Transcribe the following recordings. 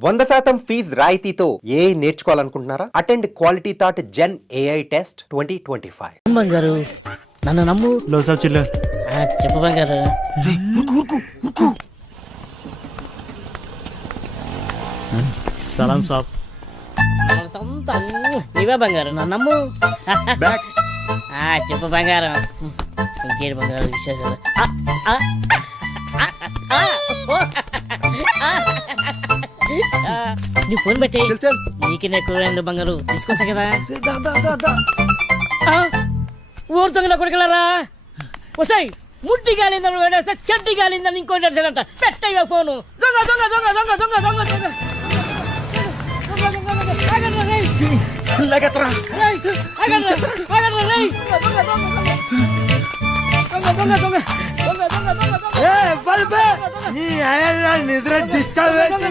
వంద శాతం ఫీజ్ రాయితీతో ఏ నేర్చుకోవాలనుకుంటున్నారా? Attend quality thought gen AI test twenty twenty five. బంగారు నన్ను నమ్ము. లో సాబ్ చిల్లర్ ఆ, చెప్పు బంగారు. సలాం సాబ్. నా సొంతం నీవే బంగారు నన్ను నమ్ము. బ్యాక్. ఆ, చెప్పు బంగారం. ఇంకేంటి బంగారు విశేషాలు నువ్వు ఫోన్ పెట్టే చల్ చల్ నీకు నాకు రెండు బంగారు తీసుకొస్తా కదా దా ఊరుతుంది నా కొడుకులారా వసాయి ముట్టి గాలిందని వేడేస్తా చెడ్డి గాలిందని ఇంకో నడిచాడంట పెట్టయ్యా ఫోను దొంగ దొంగ దొంగ దొంగ దొంగ దొంగ దొంగ దొంగ దొంగ దొంగ నీ ఆయన నా నిద్ర డిస్టర్బ్ చేసి.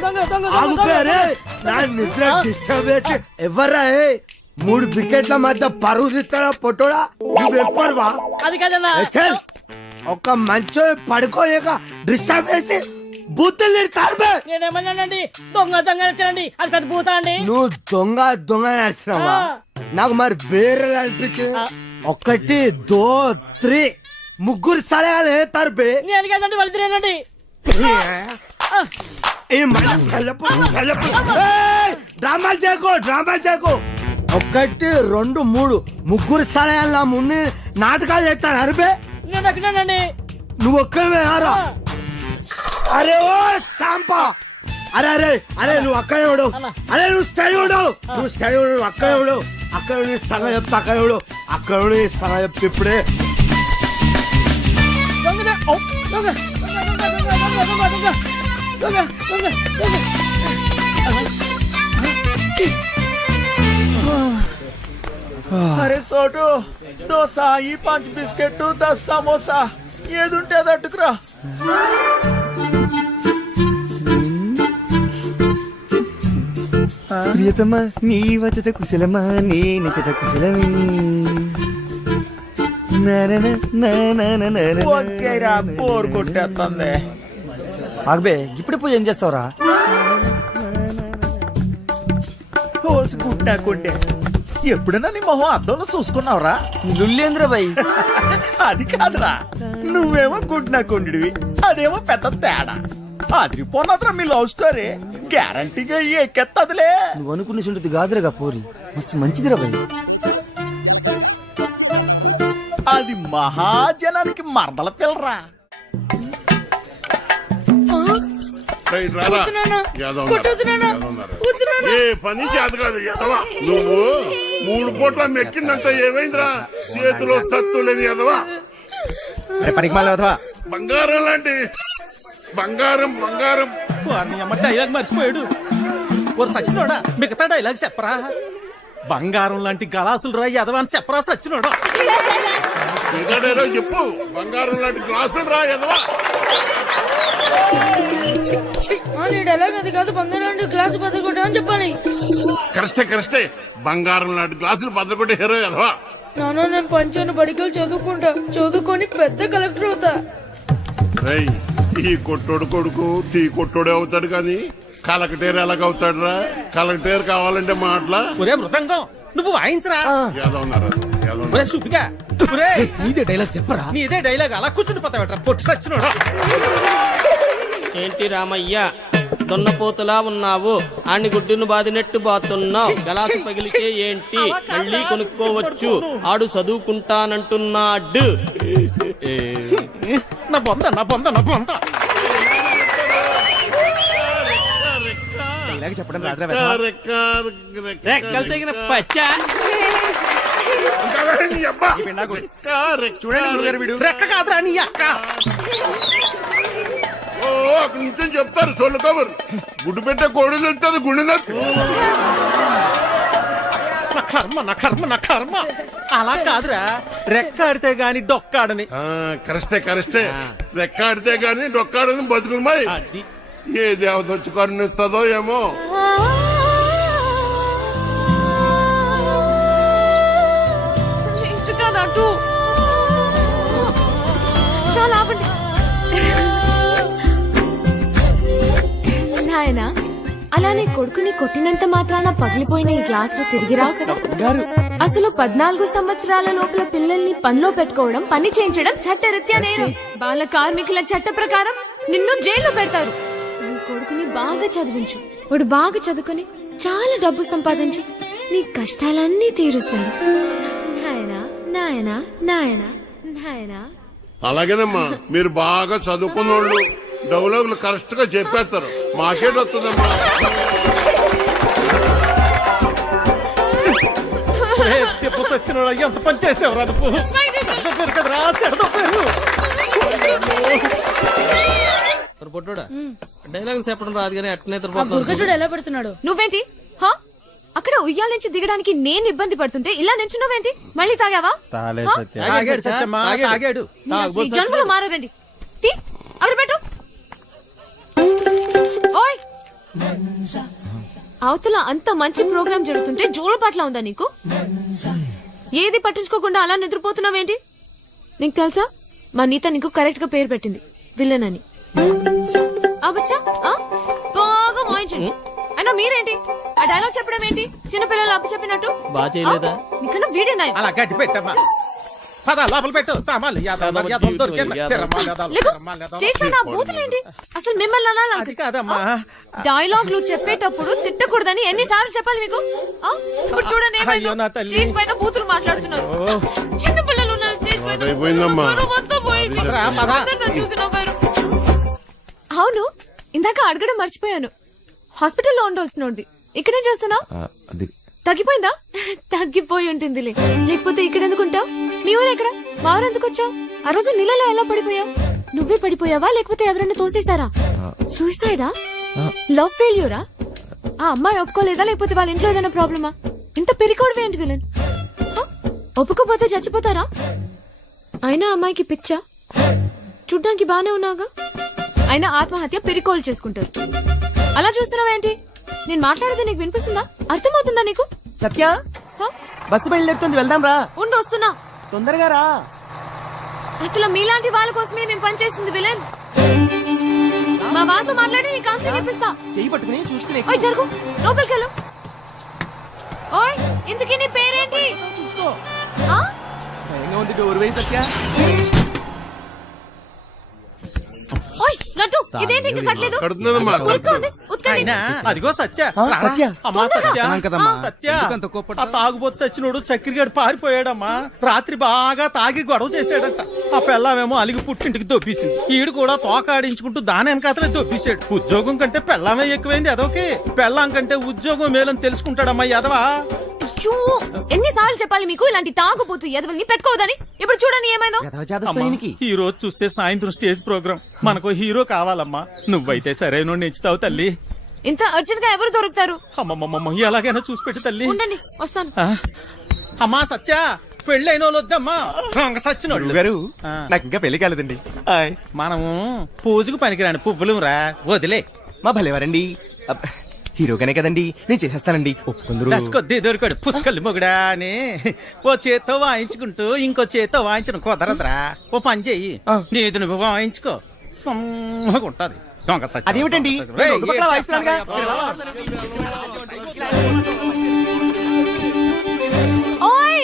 ఆగుపోయారే నా నిద్ర డిస్టర్బ్ చేసి. ఎవర్రా ఏ? మూడు వికెట్ల మధ్య పరువు తీస్తారా పొట్టోడా? అది కాదన్నా. ఒక మంచో పడుకోలేక డిస్టర్బ్ చేసి బూతులు తిడతారు బే. నేనేమన్నానండి దొంగ దొంగ నచ్చండి అది పెద్ద పూత అండి. నువ్వు దొంగ దొంగ నడిచినావా. నాకు మరి వేరే అనిపించింది. ఒకటి దో త్రీ. ముగ్గురు సలహాలు బే నేను కదండి వాళ్ళు తినేనండి ఏ? మనం కలపు! డ్రామాలు చేయకు డ్రామాలు చేయకు. ఒకటి రెండు మూడు. ముగ్గురు స్థానాల ముందు నాటకాలు చేస్తాను అరిపే. నేను నువ్వు ఒక్కవే అరే ఓ సాంపా అరే అరే అరే నువ్వు అక్కడ ఎవడు అరే నువ్వు స్టడీ నువ్వు స్టడీ అక్కడ ఎవడు అక్కడ సంగ చెప్తా అక్కడ ఎవడు అక్కడ సంగ చెప్తే ఇప్పుడే. దొంగ అరే సోటు దోశ ఈ పంచ్ బిస్కెట్ దస్ సమోసా ఏదుంటే అది అట్టుకురా ప్రియతమా నీ వచ్చత కుశలమా నేను చెత కుశలమే. ఓకేరా బోర్ కొట్టేస్తుంది ఆగబే ఇప్పుడు పోయి ఏం చేస్తావురా? ఎప్పుడైనా నీ మొహం అద్దంలో చూసుకున్నావురా? లుల్లేంద్ర బాయ్ అది కాదురా నువ్వేమో గుడ్నాకుండివి అదేమో పెద్ద తేడా. అదిరిపోన్నదిరా మీ లవ్ స్టోరీ. గ్యారంటీగా ఎక్కెత్తదిలే. నువ్వు అనుకున్న సుంటుంది కాదురగా పోరి. మస్తు మంచిదిరా బాయ్ అది మహాజనానికి మరదల పిల్లరా. రేయ్ రారా. యాదవ్ ఉన్నారు. యాదవ్ ఉన్నారు. ఏ పని చేత కాదు ఎదవా నువ్వు మూడు పూట్ల మెక్కిందంటే ఏమైందిరా? చేతిలో సత్తు లేని ఎదవా పనికి మళ్ళీ బంగారం లాంటి. బంగారం బంగారం. అమ్మ డైలాగ్ మర్చిపోయాడు. ఓరు సచ్చినోడా మిగతా డైలాగ్ చెప్పరా? బంగారం లాంటి గలాసులు రా ఎదవాని చెప్పరా సచ్చినోడా? చెప్పు. బంగారం లాంటి గ్లాసులు రా ఎదవా నీ డైలాగ్ అది కాదు బంగారం గ్లాస్ చెప్పాలి. బంగారం లాంటి గ్లాసులు బద్దకొట్టే హీరో ఎదవా నాన్న నేను పంచాను బడికలు చదువుకుంటా. చదువుకొని పెద్ద కలెక్టర్ అవుతా. రేయ్ ఈ కొట్టోడు కొడుకు టీ కొట్టోడే అవుతాడు కానీ కలెక్టర్ ఎలాగవుతాడు రా కలెక్టర్ కావాలంటే మాటలా. ఒరే మృదంగం నువ్వు వాయించరా. ఒరే ఒరే. నీదే డైలాగ్ చెప్పరా? నీదే డైలాగ్ అలా కూర్చుని పోతావట్రా పొట్టి సచ్చినోడా? ఏంటి రామయ్య? దున్నపోతులా ఉన్నావు? ఆని గుడ్డును బాదినట్టు బాతున్నావు గలాసు పగిలితే ఏంటి? మళ్ళీ కొనుక్కోవచ్చు. ఆడు చదువుకుంటానంటున్నాడు. నా బొంద నా బొంద నా బొంద. రెక్క, రెక్క, చూడండి వీడు. రెక్క కాదురా నీ అక్క. ఓ అక్కడి నుంచి చెప్తారు సొల్లు కబురు. గుడ్డు పెట్టే కోడి తెలుస్తుంది గుండె. నా కర్మ నా కర్మ నా కర్మ. అలా కాదురా. రెక్క ఆడితే గాని డొక్కాడని ఆ కరెస్టే కరెస్టే రెక్క ఆడితే గాని డొక్కాడని బతుకులమాయి అది. ఏ దేవత వచ్చి కరుణిస్తుందో ఏమో. చాలా ఆపండి. నాయనా అలానే కొడుకుని కొట్టినంత మాత్రాన పగిలిపోయిన ఈ గ్లాసులు తిరిగి రావు కదా. గారు. అసలు పద్నాలుగు సంవత్సరాల లోపల పిల్లల్ని పనిలో పెట్టుకోవడం పని చేయించడం చట్టరీత్యా నేరం. బాల కార్మికుల చట్ట ప్రకారం నిన్ను జైల్లో పెడతారు. కొడుకుని బాగా చదివించు. వాడు బాగా చదువుకొని చాలా డబ్బు సంపాదించి నీ కష్టాలన్నీ తీరుస్తాడు. నాయనా నాయనా నాయనా నాయనా. అలాగేనమ్మా మీరు బాగా చదువుకున్న వాళ్ళు డైలాగులు కరెక్ట్గా చెప్పేస్తారు మాకేట్ వస్తుందమ్మా తిప్పు సచ్చినోడా ఎంత పని చేసావురా నువ్వు. పొట్టోడా? డైలాగ్ చెప్పడం రాదు కానీ అట్నే ఆ నిద్రపోతున్నాను బుర్గజుడు ఎలా పెడుతున్నాడు. నువ్వేంటి? హా? అక్కడ ఉయ్యాల నుంచి దిగడానికి నేను ఇబ్బంది పడుతుంటే ఇలా నించున్నావేంటి? మళ్ళీ తాగావా? జన్మలో మారరండి. తీ అక్కడ పెట్టు. ఓయ్! అవతల అంత మంచి ప్రోగ్రాం జరుగుతుంటే జోలపాట్ల ఉందా నీకు? ఏది పట్టించుకోకుండా అలా నిద్రపోతున్నావేంటి? నీకు తెలుసా? మా నీత నీకు కరెక్ట్గా పేరు పెట్టింది. విలన్ అని అవచ్చా ఆ? బాగా వాయించండి అయినా మీరేంటి? ఆ డైలాగ్ చెప్పడం ఏంటి? చిన్నపిల్లలు అప్పు చెప్పినట్టు? బాగా చేయలేదా? నీకన్నా వీడే నాయం అలా గట్టి పెట్టమ్మా. పద లోపల పెట్టు. సామాన్లు యాదవ యాదవ దొరికింది తిరమాల యాదవ, లేకు తిరమాల యాదవ. స్టేజ్ పైన ఆ బూతులేంటి అసలు మిమ్మల్ని అనాలి అది కాదమ్మా. డైలాగ్లు చెప్పేటప్పుడు తిట్టకూడదని ఎన్నిసార్లు చెప్పాలి మీకు? ఆ? ఇప్పుడు చూడండి ఏమైందో. అయ్యో, నా తల్లి. స్టేజ్ పైన బూతులు మాట్లాడుతున్నారు. చిన్న పిల్లలు ఉన్నారు స్టేజ్ పైన అయిపోయిందమ్మా పరువు మొత్తం పోయింది. రా, పద. అందరూ నన్ను చూసి నవ్వారు. అవును ఇందాక అడగడం మర్చిపోయాను. హాస్పిటల్లో ఉండాల్సిన ఇక్కడేం చేస్తున్నావు? అది. తగ్గిపోయిందా? తగ్గిపోయి ఉంటుందిలే. లేకపోతే ఇక్కడ ఎందుకుంటావు మీ ఊరు ఎక్కడ? మా ఊరు ఎందుకు వచ్చావు? ఆ రోజు నీళ్ళలో ఎలా పడిపోయావు? నువ్వే పడిపోయావా? లేకపోతే ఎవరైనా తోసేశారా? సూసైడా లవ్ ఫెయిల్యూరా ఆ? అమ్మాయి ఒప్పుకోలేదా? లేకపోతే వాళ్ళ ఇంట్లో ఏదైనా ప్రాబ్లమా? ఇంత పెరికోవడం ఏంటి విలన్ హ? ఒప్పుకోపోతే చచ్చిపోతారా? అయినా అమ్మాయికి పిచ్చా? చూడ్డానికి బానే ఉన్నాగా అయినా ఆత్మహత్య పెరికోలు చేసుకుంటారు అలా చూస్తున్నావేంటి నేను మాట్లాడేది నీకు వినిపిస్తుందా? అర్థమవుతుందా నీకు? సత్య? హ? బస్సు బయలుదేరుతుంది వెళ్దాం రా. ఉండు వస్తున్నా. తొందరగా రా. అసలు మీలాంటి వాళ్ళ కోసమే మేము పనిచేస్తుంది విలన్. మా వాళ్ళతో మాట్లాడి నీ కౌన్సిలింగ్ ఇప్పిస్తా. చెయ్యి పట్టుకుని చూసుకుని ఓయ్ జరుగు. లోపలికి వెళ్ళు. ఓయ్ ఇంతకీ నీ పేరేంటి? చూసుకో? భయంగా ఉంది డోర్ వేయి సత్య ఓయ్ లడ్డు ఇదేంటి ఇంకా కట్టలేదు? కడుతున్నదమ్మా ఉరుకు ఉంది. ఉతకండి. అయినా అదిగో సత్య. ఆ, రారా. సత్య. అమ్మా సత్య. చెప్తున్నాను కదమ్మా. సత్య. ఎందుకంత కోప్పడతావ్? ఆ తాగుబోతు సచ్చినోడు చక్కెరగాడు పారిపోయాడమ్మా. రాత్రి బాగా తాగి గొడవ చేశాడంట. ఆ పెళ్ళామేమో అలిగి పుట్టింటికి దొబ్బేసింది. ఈడు కూడా తోకాడించుకుంటూ దాని వెనకాతలే దొబ్బేశాడు. ఉద్యోగం కంటే పెళ్ళామే ఎక్కువైంది అదొకే. పెళ్ళాం కంటే ఉద్యోగం మేలని తెలుసుకుంటాడమ్మా ఎదవా అయ్యో, ఎన్నిసార్లు చెప్పాలి మీకు ఇలాంటి తాగుపోతూ ఎదవల్ని పెట్టుకోవద్దని? ఇప్పుడు చూడండి ఏమైందో. ఈ రోజు చూస్తే సాయంత్రం స్టేజ్ ప్రోగ్రామ్ మనకు హీరో కావాలమ్మా. నువ్వైతే సరైన నెచ్చుతావు తల్లి. ఇంత అర్జెంట్గా ఎవరు దొరుకుతారు? అమ్మమ్మమ్మ ఎలాగైనా చూసి పెట్టు తల్లి. ఉండండి వస్తాను? అమ్మా సత్య పెళ్ళైన వాళ్ళు వద్దమ్మా. రంగ సచ్చినోళ్ళు. గారు. నాకు ఇంకా పెళ్ళి కాలేదండి. హాయ్. మనము పూజకు పనికిరాని పువ్వులు రా వదిలే. మా భలేవారండి. అబ్బ, హీరోగానే కదండి నేను చేసేస్తానండి ఒప్పుకుందరు దశకొద్ది దొరికాడు పుష్కలు మొగుడా అని ఓ చేత్తో వాయించుకుంటూ ఇంకో చేత్తో వాయించడం కుదరదురా ఓ పని చెయ్యి ఆ. నీది నువ్వు వాయించుకో సమ్మగా ఉంటది దొంగ సచ్చినోడు. అదేమిటండి నేను రెండు పక్కల వాయిస్తున్నానుగా. ఓయ్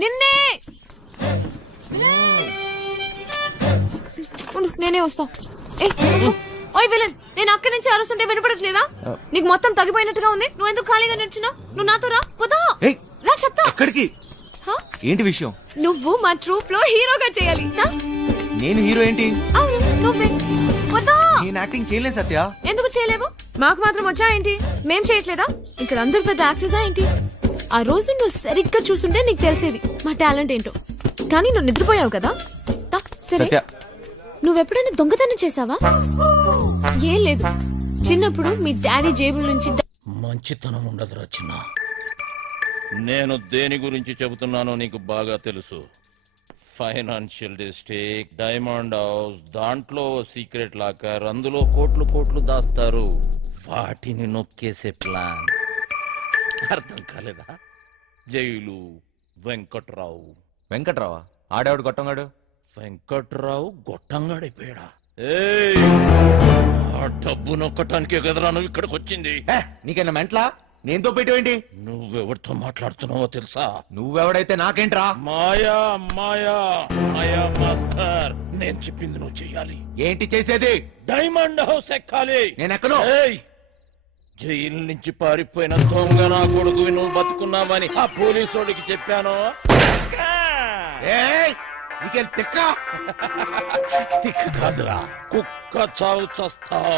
నిన్నే ఉండు, నేనే వస్తా ఏ ఓయ్ విలన్ నేను అక్కడి నుంచి అరుస్తుంటే వినపడట్లేదా? నీకు మొత్తం తగ్గిపోయినట్టుగా ఉంది? నువ్వు ఎందుకు ఖాళీగా నిల్చున్నా నువ్వు నాతో రా పోతా ఏయ్. రా చెప్తా. ఎక్కడికి? హ? ఏంటి విషయం? నువ్వు మా ట్రూప్లో హీరోగా చేయాలి? నేను హీరో ఏంటి? అవును నువ్వే. పోతా నేను యాక్టింగ్ చేయలేదు సత్య. ఎందుకు చేయలేవు? మాకు మాత్రం వచ్చా ఏంటి? మేం చేయట్లేదా? ఇక్కడ అందరు పెద్ద యాక్టర్సా ఏంటి? ఆ రోజు నువ్వు సరిగ్గా చూస్తుంటే నీకు తెలిసేది మా టాలెంట్ ఏంటో. కానీ నువ్వు నిద్రపోయావు కదా? తా, సరే. సత్య నువ్వెప్పుడైనా దొంగతనం చేసావా ఏం లేదు. చిన్నప్పుడు మీ డాడీ జేబుల నుంచి మంచితనం ఉండదురా చిన్న. నేను దేని గురించి చెబుతున్నానో నీకు బాగా తెలుసు. ఫైనాన్షియల్ డిస్ట్రిక్ట్ డైమండ్ హౌస్ దాంట్లో సీక్రెట్ లాకర్ అందులో కోట్లు కోట్లు దాస్తారు. వాటిని నొక్కేసే ప్లాన్. అర్థం కాలేదా? జైలు వెంకట్రావు. వెంకట్రావా? ఆడేవాడు గొట్టంగాడు వెంకట్రావు గొట్టంగాడైపోయాడా? ఏయ్! డబ్బు నొక్కటానికే కదరా నువ్వు ఇక్కడికి వచ్చింది నీకన్నా మెంట్లా? నేనుతో పెట్టేవేంటి నువ్వెవరితో మాట్లాడుతున్నావో తెలుసా? నువ్వెవడైతే నాకేంట్రా? మాయా మాయా మాయా మాస్టర్. నేను చెప్పింది నువ్వు చెయ్యాలి. ఏంటి చేసేది? డైమండ్ హౌస్ ఎక్కాలి. నేను ఎక్కను. ఏయ్! జైలు నుంచి పారిపోయిన దొంగ నా కొడుకు నువ్వు బతుకున్నావని ఆ పోలీసోడికి చెప్పాను. నీకేం తిక్క. తిక్కు కాదురా. కుక్క చావు చస్తావు.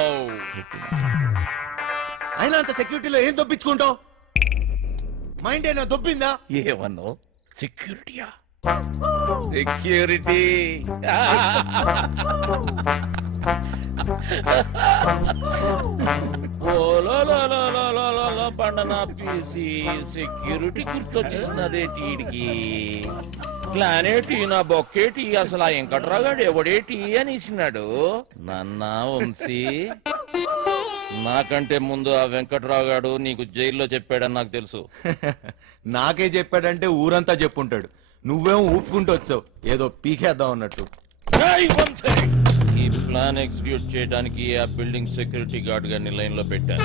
అయినా అంత సెక్యూరిటీలో ఏం దొప్పించుకుంటావు మైండ్ ఏనా దొబ్బిందా? ఏమన్నావు సెక్యూరిటీయా? సెక్యూరిటీ. పండన పీసి సెక్యూరిటీ గుర్తొచ్చేసినదే టీడికి. ప్లానేటి నా బొక్కేటి అసలు ఆ వెంకట్రాగాడు ఎవడేటి అని ఇచ్చినాడు. నన్న వంశీ నాకంటే ముందు ఆ వెంకట్రావు గాడు నీకు జైల్లో చెప్పాడని నాకు తెలుసు. నాకే చెప్పాడంటే ఊరంతా చెప్పుంటాడు. నువ్వేమో ఊపుకుంటూ వచ్చావు ఏదో పీకేద్దాం అన్నట్టు! ఈ ప్లాన్ ఎగ్జిక్యూట్ చేయడానికి ఆ బిల్డింగ్ సెక్యూరిటీ గార్డ్ గారిని లైన్లో పెట్టాను.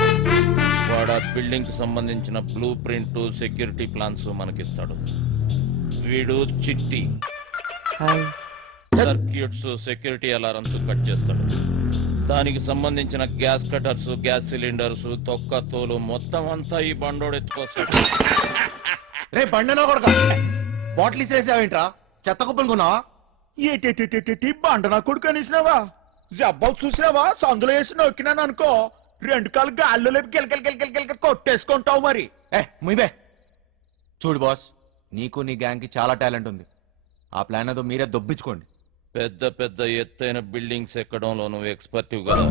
వాడు ఆ బిల్డింగ్కి సంబంధించిన బ్లూ ప్రింట్ సెక్యూరిటీ ప్లాన్స్ మనకిస్తాడు. వీడు Chitti. Circuits security alarms cut చేస్తాడు. దానికి సంబంధించిన గ్యాస్ కటర్స్ గ్యాస్ సిలిండర్స్ తొక్క తోలు మొత్తం అంతా ఈ బండోడు ఎత్తుకొస్తాడు. రే బండనో కొడక? బాటిల్ ఇచ్చేసావేంట్రా చెత్త కుప్పనుకున్నావా ఏటేటేటేటి బండ నా కొడుకు అనేసినావా? జబ్బాలు చూసినావా? సందులో వేసి నొక్కినాను అనుకో. రెండు కాలు గాల్లో లేపి గిలకలు గిలకలు గిలక కొట్టేసుకుంటావు మరి. ఏ ముయిబే చూడు బాస్. నీకు నీ గ్యాంగ్కి చాలా టాలెంట్ ఉంది. ఆ ప్లాన్ ఏదో మీరే దొబ్బించుకోండి. పెద్ద పెద్ద ఎత్తైన బిల్డింగ్స్ ఎక్కడంలో నువ్వు ఎక్స్పర్టివ్ కదా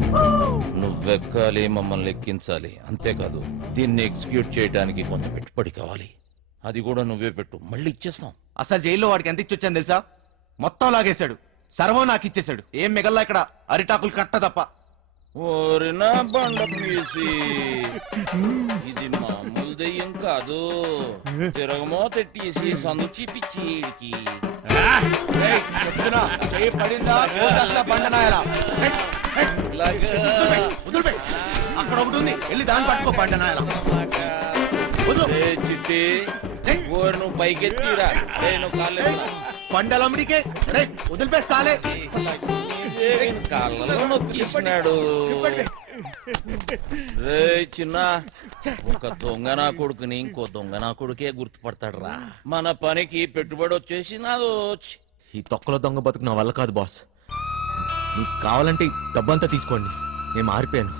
నువ్వెక్కాలి మమ్మల్ని ఎక్కించాలి అంతేకాదు దీన్ని ఎగ్జిక్యూట్ చేయడానికి కొంత పెట్టుబడి కావాలి. అది కూడా నువ్వే పెట్టు. మళ్ళీ ఇచ్చేస్తాం. అసలు జైల్లో వాడికి ఎంత ఇచ్చొచ్చాను తెలుసా? మొత్తం లాగేశాడు. సర్వం నాకు ఇచ్చేశాడు. ఏం మిగల్లా ఇక్కడ? అరిటాకులు కట్ట తప్ప. ఓరి నా బండ పీసి. ఇది దెయ్యం కాదు. తిరగమో తెట్టేసి సందు ఇలాగా. వదిలిపెయ్. అక్కడ ఒకటి ఉంది. వెళ్ళి దాన్ని పట్టుకో చిట్టి. ఓరి నువ్వు పైకెత్తిరా బండలమ్మడికే. రే వదిలిపేస్తాలే కాళ్ళలో నొక్కిస్తున్నాడు రే చిన్న ఒక దొంగ నా కొడుకుని ఇంకో దొంగ నా కొడుకే గుర్తుపడతాడు రా మన పనికి పెట్టుబడి వచ్చేసి నాదో ఈ తొక్కలో దొంగ బతుకు నా వల్ల కాదు బాస్. మీకు కావాలంటే ఈ డబ్బంతా తీసుకోండి. నేను మారిపోయాను.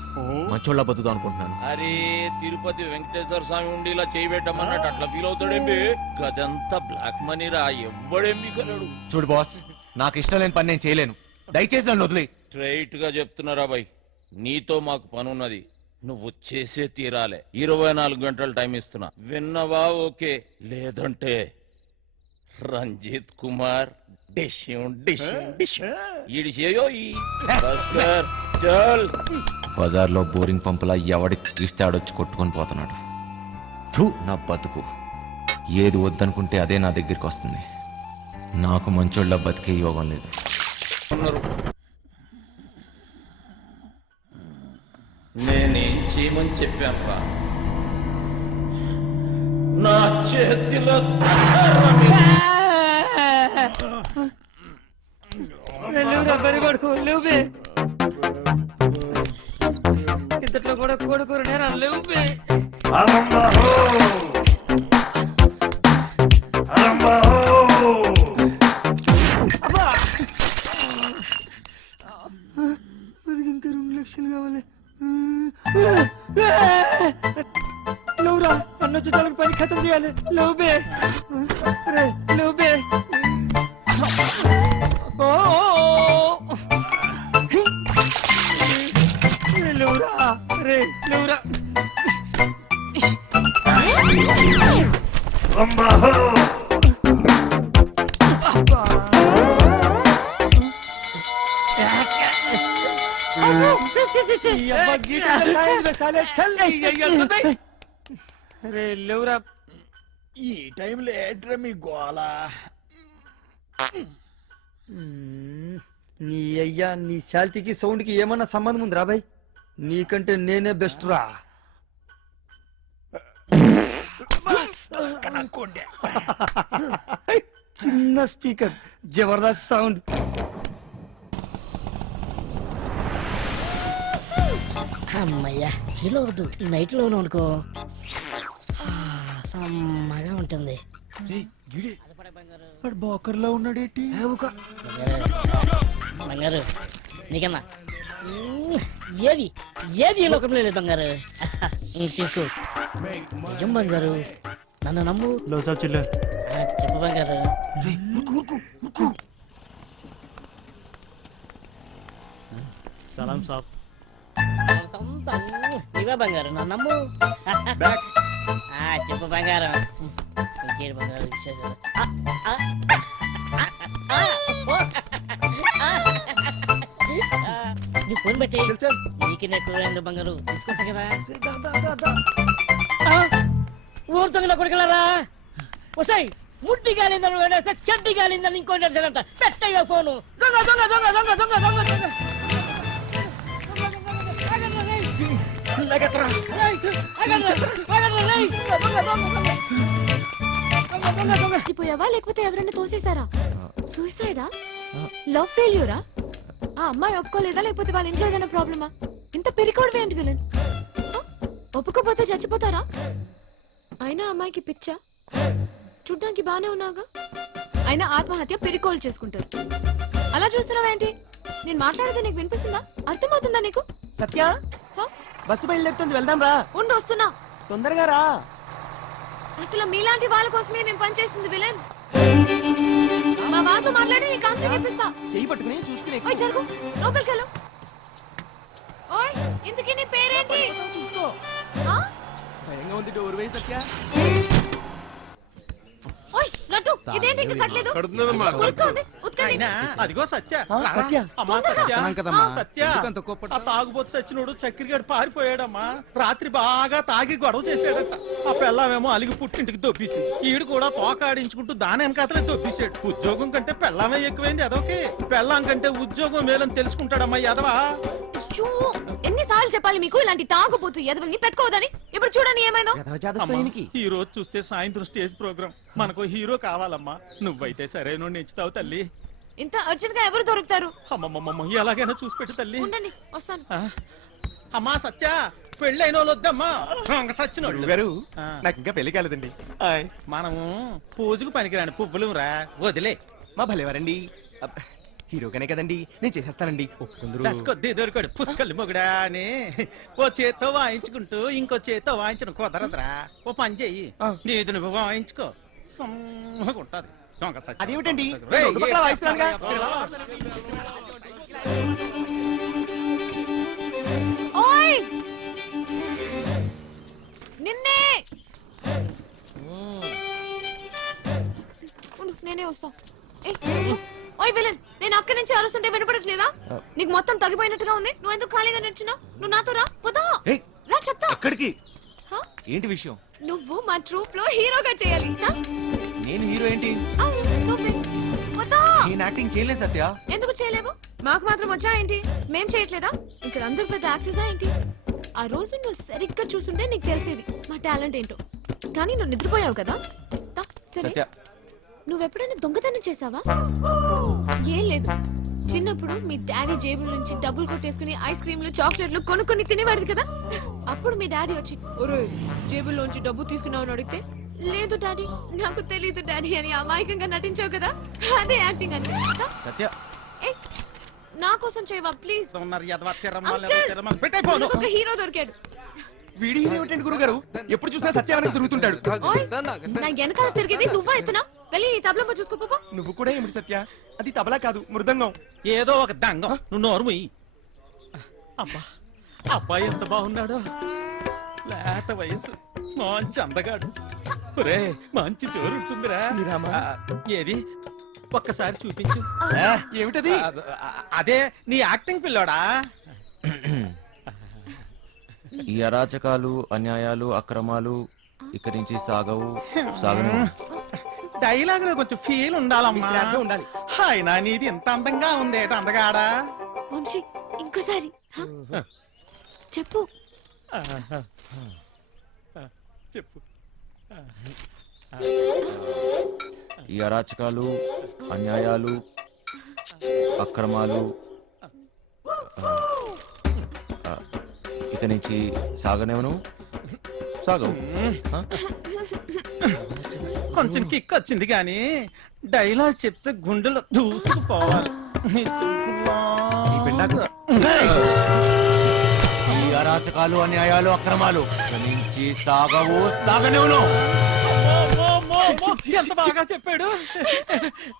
మంచోళ్ళ బతుకుదాం అనుకుంటున్నాను. అరే తిరుపతి వెంకటేశ్వర స్వామి ఉండి ఇలా చేయబెట్టమన్నట్టు అట్లా ఫీల్ అవుతాడేంటి? గదంతా బ్లాక్ మనీ రా ఎవ్వడేం మిగలడు. చూడు బాస్ నాకు ఇష్టం లేని పని నేను చేయలేను. దయచేసి నన్ను వదిలే స్ట్రైట్గా చెప్తున్నారా బాయ్. నీతో మాకు పనున్నది. నువ్వు చేసే తీరాలే. ఇరవై నాలుగు గంటలు టైం ఇస్తున్నా. విన్నవా ఓకే? లేదంటే రంజిత్ కుమార్ బజార్లో బోరింగ్ పంపులా ఎవడికి ఆడొచ్చి కొట్టుకొని పోతున్నాడు. నా బతుకు. ఏది వద్దనుకుంటే అదే నా దగ్గరికి వస్తుంది. నాకు మంచోళ్ళ బతికే యోగం లేదు ఉన్నారు నేనేం చేయమని చెప్పాను నా చేతిలో ఇంతట్లో కూడా కోడుకోరు నేరా లేవు బే అబ్బా! పని ఖతం చేయాలి లేవు బే రే, లేవు బే ఓ లేవురా రే లేవురా రే లేవురా ఈ టైంలో ఏంట్రా మీ గోల? నీ అయ్యా నీ శాల్తీకి సౌండ్కి ఏమన్నా సంబంధం ఉంది రాబాయ్ నీకంటే నేనే బెస్ట్ రా చిన్న స్పీకర్ జబర్దస్త్ సౌండ్. అమ్మయ్యా హీలో వద్దు నైట్లోనే అనుకో బోకర్లో ఉన్నాడేటి బంగారు నీకన్నా. ఏది? ఏది ఈ లోకంలో లేదు బంగారు? తీసుకో. నిజం బంగారు నన్ను నమ్ము. చెప్పు బంగారు. సలాం సాబ్. బంగారు నన్ను నమ్ము. ఆ, చెప్పు బంగారు. ఇంకేడు బంగారు విశేషాలు. నీ ఫోన్ పెట్టి నీకు నెట్టు బంగారు తీసుకుంటా కదా కొడుకులారా వసాయి ముట్టి గాలిందని వేడేస్తే చెడ్డి గాలిందని ఇంకోటి అంట పెట్టయ్యా ఫోను దొంగ దొంగ దొంగ దొంగ దొంగ దొంగ దొంగ లేకపోతే ఎవరైనా తోసేశారా? సూసైడా లవ్ ఫెయిల్యూరా ఆ అమ్మాయి ఒప్పుకోలేదా? లేకపోతే వాళ్ళ ఇంట్లో ఏదైనా ప్రాబ్లమా ఇంత పెరికోవడం ఏంటి విలన్? ఒప్పుకోపోతే చచ్చిపోతారా? అయినా అమ్మాయికి పిచ్చా? చూడ్డానికి బానే ఉన్నాగా అయినా ఆత్మహత్య పెరికోలు చేసుకుంటారు అలా చూస్తున్నావేంటి నేను మాట్లాడితే నీకు వినిపిస్తుందా? అర్థమవుతుందా నీకు? సత్య? బస్సు బయలుదేరుతుంది వెళ్దాం రా. ఉండు వస్తున్నా. తొందరగా రా. అసలు మీలాంటి వాళ్ళ కోసమే మేము పనిచేస్తుంది విలన్. మా బాతో మాట్లాడి నీ కౌన్సిలింగ్ ఇప్పిస్తా చెయ్యి పట్టుకుని చూసుకుని ఓయ్ జరుగు. లోపలికి వెళ్ళు. ఓయ్ ఇంతకీ నీ పేరేంటి? చూసుకో ఆ? భయంగా ఉంది డోర్ సత్య. ఓయ్ లడ్డు ఇదేంటి ఇంకా కట్టలేదు? కడుతున్నానమ్మా. ఉరుకు ఉంది ఉతకండి. అయినా అదిగో సత్య. ఆ, రా. సత్య. అమ్మా సత్య. వస్తున్నాం కదమ్మా. సత్య. ఎందుకంత కోప్పడతావ్? ఆ తాగుబోతు సచ్చినోడు చక్కెరగాడు పారిపోయాడమ్మా. రాత్రి బాగా తాగి గొడవ చేశాడట. ఆ పెళ్ళామేమో అలిగి పుట్టింటికి దొబ్బేసింది ఈడు కూడా తోకాడించుకుంటూ దాని వెనకాతలే దొబ్బేశాడు. ఉద్యోగం కంటే పెళ్ళామే ఎక్కువైంది అదొకే. పెళ్ళాం కంటే ఉద్యోగం మేలని తెలుసుకుంటాడమ్మా ఎదవా అయ్యో, ఎన్నిసార్లు చెప్పాలి మీకు ఇలాంటి తాగుబోతు ఎదవల్ని పెట్టుకోవద్దని? ఇప్పుడు చూడండి ఏమైందో. ఈ రోజు చూస్తే సాయంత్రం స్టేజ్ ప్రోగ్రామ్ మనకు హీరో కావాలమ్మా. నువ్వైతే సరైన ఎంచుతావు తల్లి. ఇంత అర్జెంట్గా ఎవరు దొరుకుతారు? అమ్మమ్మమ్మ ఎలాగైనా చూసి పెట్టు తల్లి. ఉండండి వస్తాను? అమ్మా సత్య పెళ్ళైన వాళ్ళు వద్దమ్మా. దొంగ సచ్చినోళ్ళు గారు. నాకు ఇంకా పెళ్ళి కాలేదండి. మనము పూజకు పనికిరాని పువ్వులు రా వదిలే. మా భలేవారండి. అబ్బ, హీరోగానే కదండి నేను చేసేస్తానండి ఒప్పుకుందరు దశకొద్ది దొరికాడు పుష్కలు మొగుడా అని ఓ చేత్తో వాయించుకుంటూ ఇంకో చేత్తో వాయించడం కుదరదురా ఓ పని చెయ్యి ఆ. నీది నువ్వు వాయించుకో సమ్మగా ఉంటది దొంగ సచ్చిన. అదేమిటండి? రేయ్, రెండు పక్కలా ఏ- వాయిస్తున్నానుగా. ఓయ్ నిన్నే ఉండు, నేనే వస్తా ఏయ్, ఓయ్ విలన్ నేను అక్కడి నుంచి అరుస్తుంటే వినపడట్లేదా? నీకు మొత్తం తగ్గిపోయినట్టుగా ఉంది? నువ్వు ఎందుకు ఖాళీగా నిల్చున్నావు? నువ్వు నాతో రా ఏయ్, రా చెప్తా. ఎక్కడికి? ఏంటి విషయం? నువ్వు మా ట్రూప్లో హీరోగా చేయాలి? నేను హీరో ఏంటి? నేను యాక్టింగ్ చేయలేదు సత్య. ఎందుకు చేయలేవు? మాకు మాత్రం వచ్చా ఏంటి? మేం చేయట్లేదా? ఇక్కడ అందరూ పెద్ద యాక్టర్సా ఏంటి? ఆ రోజు నువ్వు సరిగ్గా చూస్తుంటే నీకు తెలిసేది మా టాలెంట్ ఏంటో. కానీ నువ్వు నిద్రపోయావు కదా? సరే. నువ్వెప్పుడైనా దొంగతనం చేసావా ఏం లేదు. చిన్నప్పుడు మీ డాడీ జేబుల నుంచి డబ్బులు కొట్టేసుకుని ఐస్ క్రీమ్లు చాక్లెట్లు కొనుక్కొని తినేవాడివి కదా. అప్పుడు మీ డాడీ వచ్చి ఒరే జేబుల్లోంచి డబ్బు తీసుకున్నావు అని అడిగితే లేదు డాడీ నాకు తెలీదు డాడీ అని అమాయకంగా నటించావు కదా. అదే యాక్టింగ్ అంటే సత్య. నా కోసం చేయవా? ప్లీజ్. హీరో దొరికాడు. వీడి ఏంటండి గురుగారు? ఎప్పుడు చూసినా సత్య వెనక తిరుగుతుంటాడు. నా వెనకాల తిరిగేది నువ్వా ఎత్తునా వెళ్ళి నీ తబలమ్మ చూసుకో పాపా నువ్వు కూడా ఏమిటి సత్య? అది తబలా కాదు మృదంగం. ఏదో ఒక దంగం. నువ్వు నోరు ముయ్యి అబ్బా అబ్బాయి ఎంత బాగున్నాడో. లేత వయసు. మంచి అందగాడు. ఒరే మంచి జోరు ఉంటుందిరా ఏది? ఒక్కసారి చూపించు. ఏ, ఏమిటది? అదే నీ యాక్టింగ్ పిల్లోడా? ఈ అరాచకాలు అన్యాయాలు అక్రమాలు ఇక్కడి నుంచి సాగవు సాగను డైలాగ్లో కొంచెం ఫీల్ ఉండాలమ్మా. ఉండాలి. అయినా నీది ఇంత అందంగా ఉంది ఏట అందగాడా? వంశీ ఇంకోసారి? చెప్పు. చెప్పు. ఈ అరాచకాలు అన్యాయాలు అక్రమాలు ఇక నుంచి సాగనేవను సాగవు ఆ? కొంచెం కిక్ వచ్చింది కానీ డైలాగ్ చెప్తే గుండెలో దూసుకుపోవాలి. నీ చూపులా. ఈ పిండాకు. ఈ అరాచకాలు అన్యాయాలు అక్రమాలు నుంచి సాగవు సాగనేవను అమ్మో, అమ్మో, అమ్మో, ఎంత బాగా చెప్పాడు.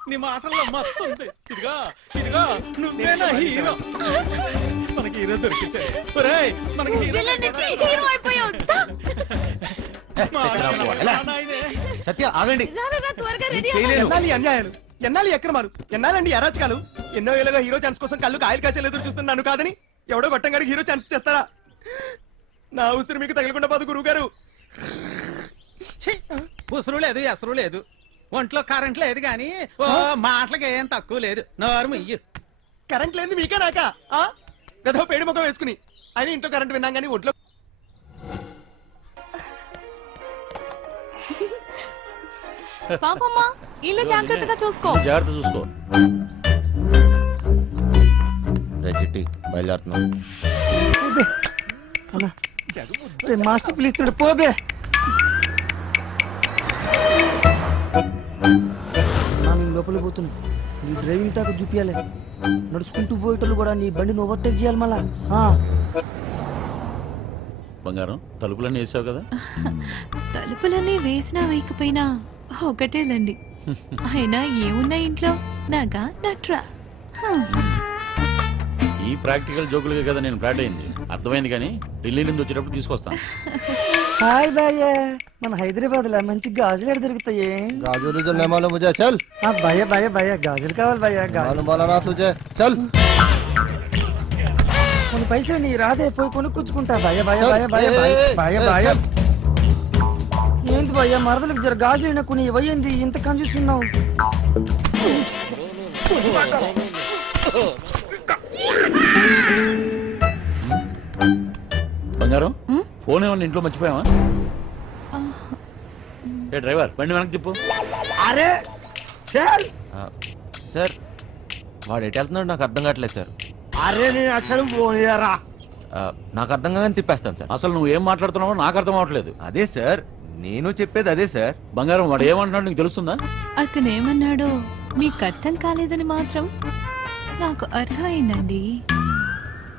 నీ మాటల్లో మస్తు ఉంది. ఇదిగా ఇదిగా నువ్వే నా హీరో. హీరో దొరికించాడు ఒరేయ్, మనకి హీరో హీరో అయిపోయావు. దా. మా ఎక్కడా పోవాలి? ఎలా? నాయనే. సత్య ఆగండి. రా, రా, రా, త్వరగా రెడీ చేయలేను. ఎన్నాళ్ళు ఈ అన్యాయాలు? ఎన్నాళ్ళు ఈ అక్రమాలు? ఎన్నాళ్ళండి ఈ అరాచకాలు? ఎన్నో ఏళ్ళుగా హీరో ఛాన్స్ కోసం కళ్ళు కాయలు కాసేలు ఎదురు చూస్తున్నాను కాదని ఎవడో గొట్టంగాడికి హీరో ఛాన్స్ చేస్తారా నా ఉసిరి మీకు తగలకుండా పోదు గురువు గారు ఉసురు లేదు ఎసరు లేదు. ఒంట్లో కరెంట్ లేదు కానీ ఓ మాటలకి ఏం తక్కువ లేదు. నోరు ఇయ్యు కరెంట్ లేదు మీకే నాకా? ఆ? గదో పేడి ముఖం వేసుకుని. అయినా ఇంట్లో కరెంట్ విన్నాం కానీ ఒంట్లో పాపమ్మా ఇల్లు జాగ్రత్తగా చూసుకో. జాగ్రత్త చూసుకో. బయలుదేరుతున్నాం. మాస్టర్ పోబే. లోపల పోతుంది నీ డ్రైవింగ్ టాక్ చూపించాలి నడుచుకుంటూ పోయేటోళ్ళు కూడా నీ బండిని ఓవర్టేక్ చేయాలి మళ్ళా. ఆ. బంగారం తలుపులన్నీ వేసావు కదా? తలుపులన్నీ వేసినా వేయకపోయినా ఒకటేలండి అయినా ఏమున్నాయి ఇంట్లో? నాగా నట్రా. ఈ ప్రాక్టికల్ జోకులుగా కదా నేను ఫ్లాట్ అయింది. అర్థమైంది కానీ ఢిల్లీ నుంచి వచ్చేటప్పుడు తీసుకొస్తాను హాయ్ భయ్య మన హైదరాబాద్ లో మంచి గాజులు ఎక్కడ దొరుకుతాయి गाजर जो नहीं मालूम मुझे चल ఆ, భయ్య భయ్య భయ్య గాజులు కావాలి భయ్య గాజులు मालूम बोला ना तुझे चल కొన్ని పైసలు నీ రాదే పోయి కొనుక్కొచ్చుకుంటా భయ భయ భయ భయ భయ భయ భయ ఏంటి భయ్య మరదలకు జర గాజులు కొన్ని ఇవ్వయింది ఇంత కన్ఫ్యూస్తున్నావు బంగారం? ఫోన్ ఏమన్నా ఇంట్లో మర్చిపోయావా? ఏ డ్రైవర్ బండి వెనక్కి చెప్పు అరే సార్! సార్ వాడు ఎటు వెళ్తున్నాడు నాకు అర్థం కావట్లేదు సార్. అరే నేను అసలు ఫోన్ చేయరా నాకు అర్థం కాదని తిప్పేస్తాను సార్. అసలు నువ్వు ఏం మాట్లాడుతున్నావో నాకు అర్థం అవట్లేదు. అదే సార్ నేను చెప్పేది అదే సార్. బంగారం వాడు ఏమంటున్నాడు నీకు తెలుస్తుందా? అతను ఏమన్నాడో మీకు అర్థం కాలేదని మాత్రం నాకు అర్హమైందండి.